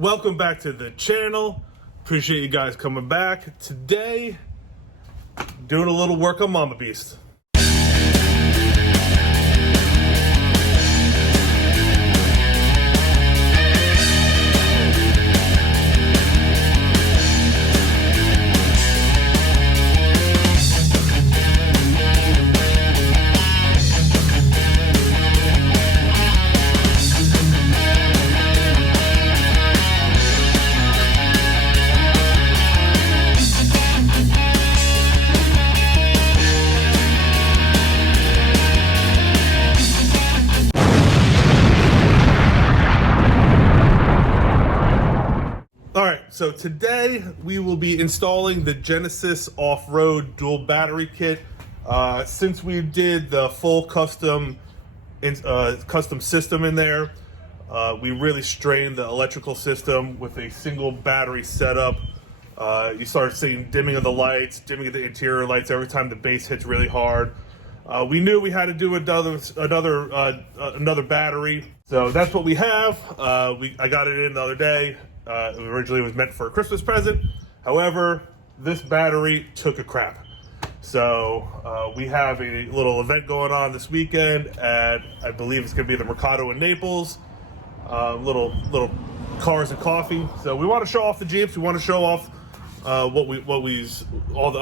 Welcome back to the channel. Appreciate you guys coming back. Today, doing a little work on Mama Beast. So today we will be installing the Genesis Off-Road dual battery kit. Since we did the full custom system in there, we really strained the electrical system with a single battery setup. You start seeing dimming of the lights, dimming of the interior lights every time the base hits really hard. We knew we had to do another battery, so that's what we have. I got it in the other day. It originally was meant for a Christmas present. However, this battery took a crap. So we have a little event going on this weekend at, I believe it's going to be the Mercado in Naples. Little cars and coffee. So we want to show off the Jeeps. We want to show off all the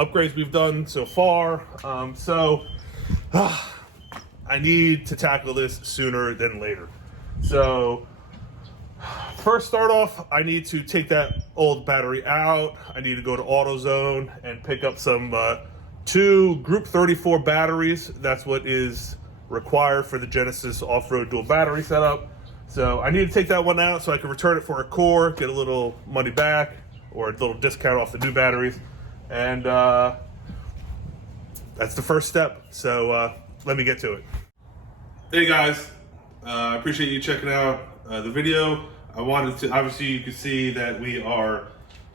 upgrades we've done so far. I need to tackle this sooner than later. So first, start off, I need to take that old battery out. I need to go to AutoZone and pick up some 2 Group 34 batteries. That's what is required for the Genesis Off-Road dual battery setup. So I need to take that one out so I can return it for a core, get a little money back or a little discount off the new batteries. And that's the first step. So let me get to it. Hey guys, I appreciate you checking out the video. I wanted to, obviously you can see that we are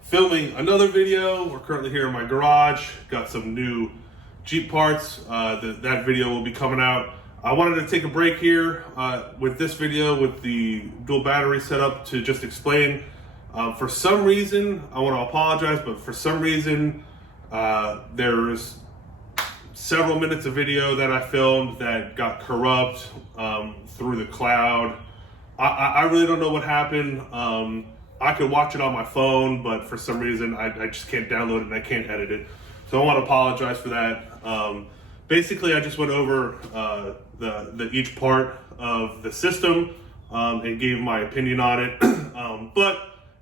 filming another video. We're currently here in my garage, got some new Jeep parts. That video will be coming out. I wanted to take a break here with this video with the dual battery setup to just explain. For some reason, I want to apologize, but for some reason, there's several minutes of video that I filmed that got corrupt through the cloud. I really don't know what happened. I could watch it on my phone, but for some reason I just can't download it and I can't edit it. So I want to apologize for that. Basically, I just went over each part of the system and gave my opinion on it. But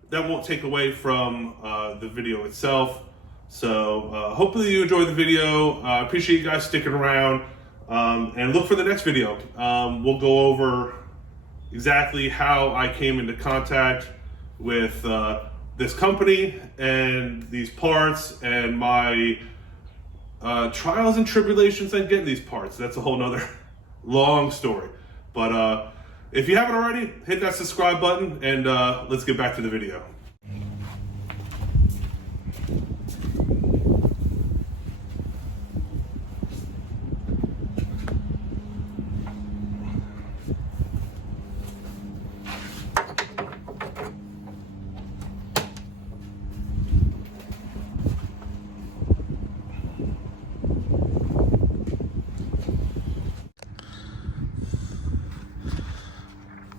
that won't take away from the video itself. So hopefully you enjoy the video. I appreciate you guys sticking around and look for the next video. We'll go over exactly how I came into contact with this company and these parts and my trials and tribulations on getting these parts. That's a whole nother long story. But if you haven't already, hit that subscribe button and let's get back to the video.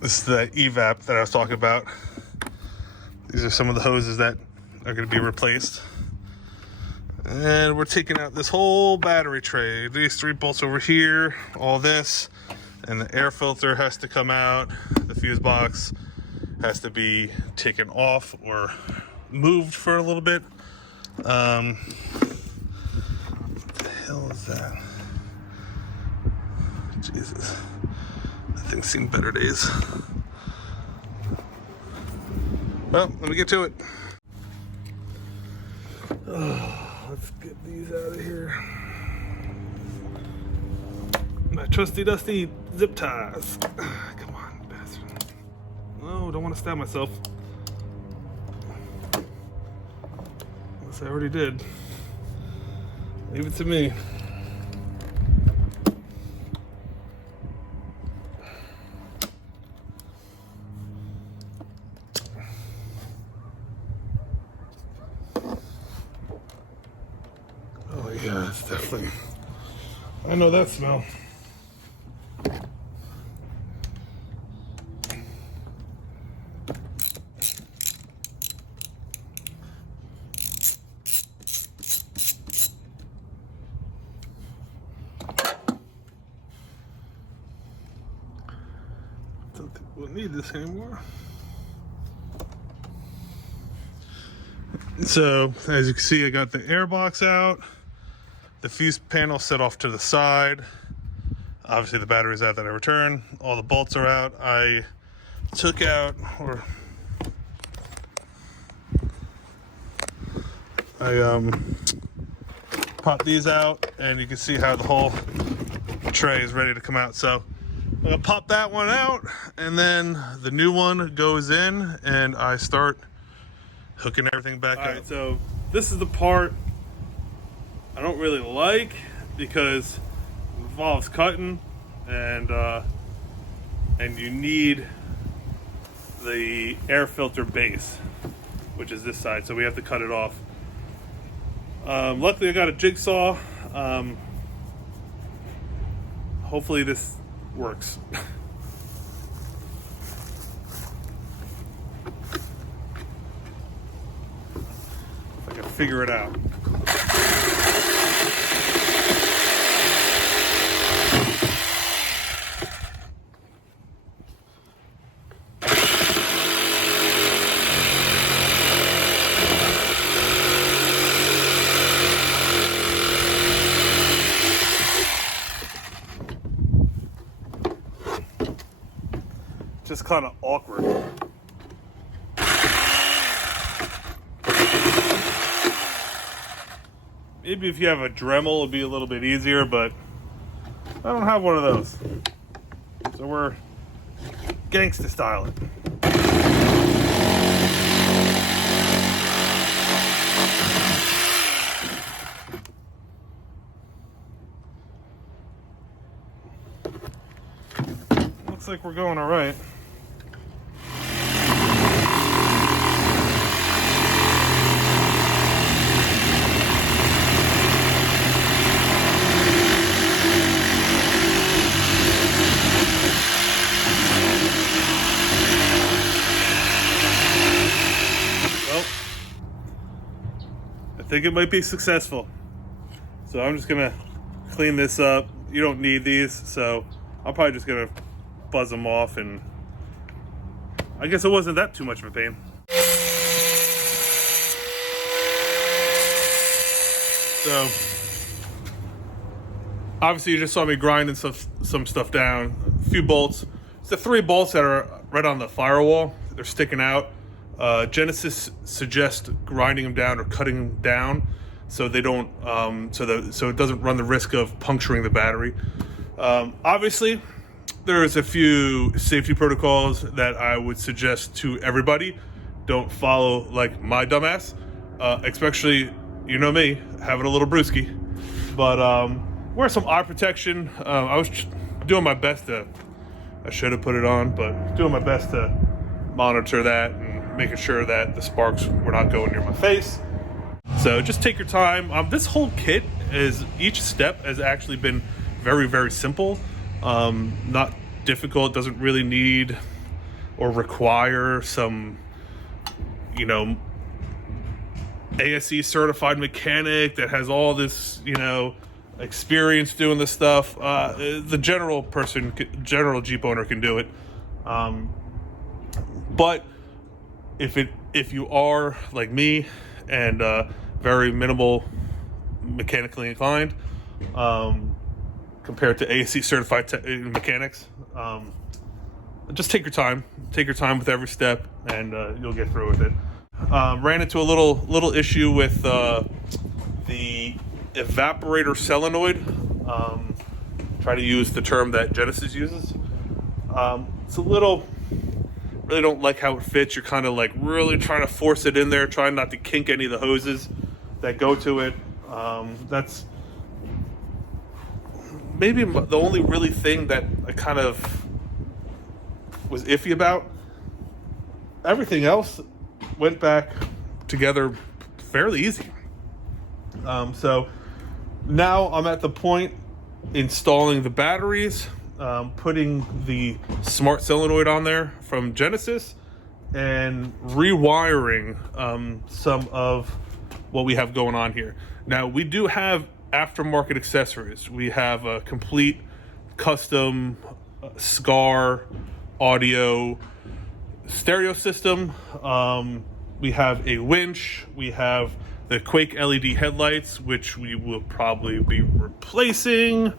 This is the evap that I was talking about. These are some of the hoses that are going to be replaced. And we're taking out this whole battery tray. These 3 bolts over here, all this, and the air filter has to come out. The fuse box has to be taken off or moved for a little bit. What the hell is that? Jesus. Things seen better days. Well, let me get to it. Let's get these out of here. My trusty dusty zip ties. Come on, bastard. No, don't want to stab myself. Unless I already did. Leave it to me. Yeah, it's definitely, I know that smell. Don't think we'll need this anymore. So, as you can see, I got the air box out, the fuse panel set off to the side. Obviously the battery's out that I returned. All the bolts are out. I took out, or I popped these out, and you can see how the whole tray is ready to come out. So I'm gonna pop that one out, and then the new one goes in, and I start hooking everything back up. All right, so this is the part I don't really like because it involves cutting, and you need the air filter base, which is this side, so we have to cut it off. Luckily I got a jigsaw. Hopefully this works. If I can figure it out. Just kind of awkward. Maybe if you have a Dremel, it'd be a little bit easier, but I don't have one of those. So we're gangsta styling. Looks like we're going all right. I think it might be successful. So I'm just gonna clean this up. You don't need these, so I'm probably just gonna buzz them off, and I guess it wasn't that too much of a pain. So obviously you just saw me grinding some stuff down. A few bolts. It's the 3 bolts that are right on the firewall. They're sticking out. Genesis suggests grinding them down or cutting them down so they don't so it doesn't run the risk of puncturing the battery. Obviously there's a few safety protocols that I would suggest to everybody. Don't follow like my dumbass, especially, you know me, having a little brewski. But wear some eye protection. I was doing my best to, I should have put it on, but doing my best to monitor that and making sure that the sparks were not going near my face. So just take your time. This whole kit each step has actually been very, very simple. Not difficult. Doesn't really need or require some, you know, ASE certified mechanic that has all this, you know, experience doing this stuff. The general Jeep owner can do it. But if you are like me and very minimal mechanically inclined, compared to ASE certified mechanics, just take your time. Take your time with every step, and you'll get through with it. Ran into a little issue with the evaporator solenoid. Try to use the term that Genesis uses. It's a little. Really don't like how it fits. You're kind of like really trying to force it in there, trying not to kink any of the hoses that go to it. That's maybe the only really thing that I kind of was iffy about. Everything else went back together fairly easy. So now I'm at the point installing the batteries, putting the smart solenoid on there from Genesis, and rewiring some of what we have going on here. Now, we do have aftermarket accessories. We have a complete custom SCAR audio stereo system. We have a winch. We have the Quake LED headlights, which we will probably be replacing.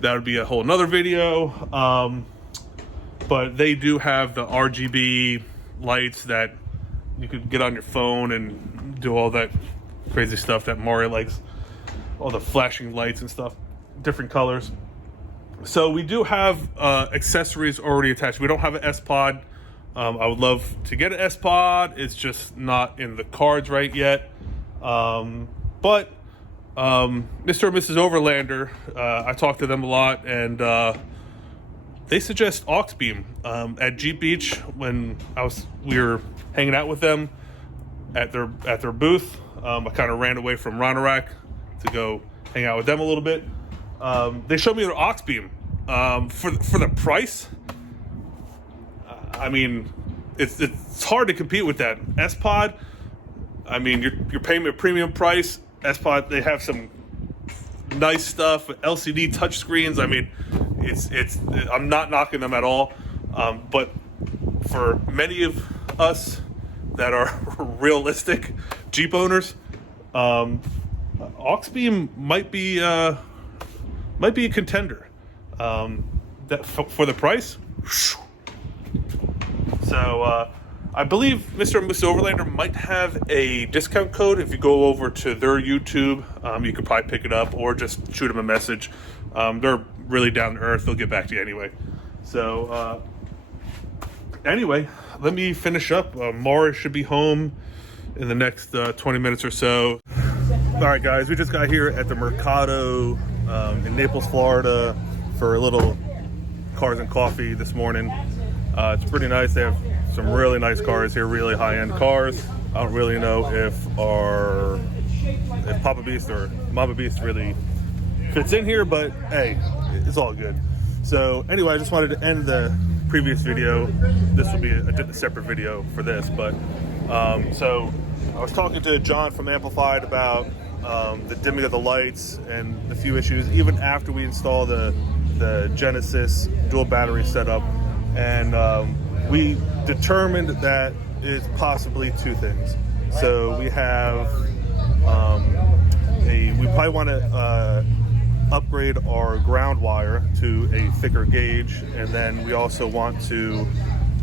That would be a whole nother video. But they do have the RGB lights that you could get on your phone and do all that crazy stuff that Mario likes. All the flashing lights and stuff, different colors. So we do have accessories already attached. We don't have an S-Pod. I would love to get an S-Pod. It's just not in the cards right yet. But Mr. and Mrs. Overlander, I talked to them a lot, and they suggest aux beam. At Jeep Beach, when we were hanging out with them at their booth, I kind of ran away from Ronerac to go hang out with them a little bit. They showed me their aux beam. For the price, I mean, it's hard to compete with that. S-Pod, I mean, you're paying a premium price. S-Pod, they have some nice stuff, LCD touchscreens. I mean, I'm not knocking them at all, but for many of us that are realistic Jeep owners, aux beam might be a contender. That for the price. So I believe Mr. and Mrs. Overlander might have a discount code. If you go over to their YouTube, you could probably pick it up or just shoot them a message. They're really down to earth. They'll get back to you anyway. So anyway, let me finish up. Mara should be home in the next 20 minutes or so. All right, guys, we just got here at the Mercado in Naples, Florida, for a little cars and coffee this morning. It's pretty nice. They have some really nice cars here, really high-end cars. I don't really know if Papa Beast or Mama Beast really fits in here, but hey, it's all good. So anyway, I just wanted to end the previous video. This will be a separate video for this, but so I was talking to John from Amplified about the dimming of the lights and a few issues, even after we install the Genesis dual battery setup, and we determined that it's possibly two things. So we have we probably want to upgrade our ground wire to a thicker gauge, and then we also want to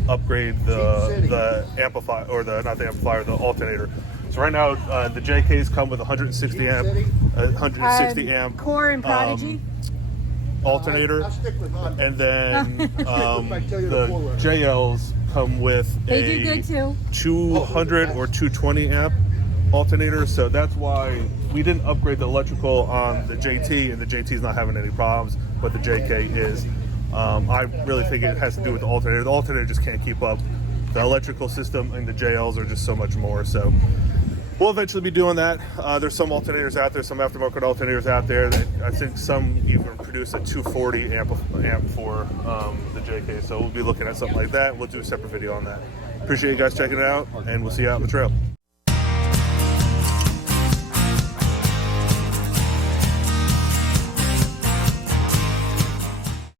upgrade the amplifier, or the alternator. So right now the JKs come with 160 amp Core and Prodigy alternator, and then the JLs come with they do good too. 200 or 220 amp alternator. So that's why we didn't upgrade the electrical on the JT, and the JT's not having any problems, but the JK is. I really think it has to do with the alternator. The alternator just can't keep up. The electrical system and the JLs are just so much more. So we'll eventually be doing that. There's some alternators out there, some aftermarket alternators out there that I think some even produce a 240 amp for the JK. So we'll be looking at something like that. We'll do a separate video on that. Appreciate you guys checking it out, and we'll see you out on the trail.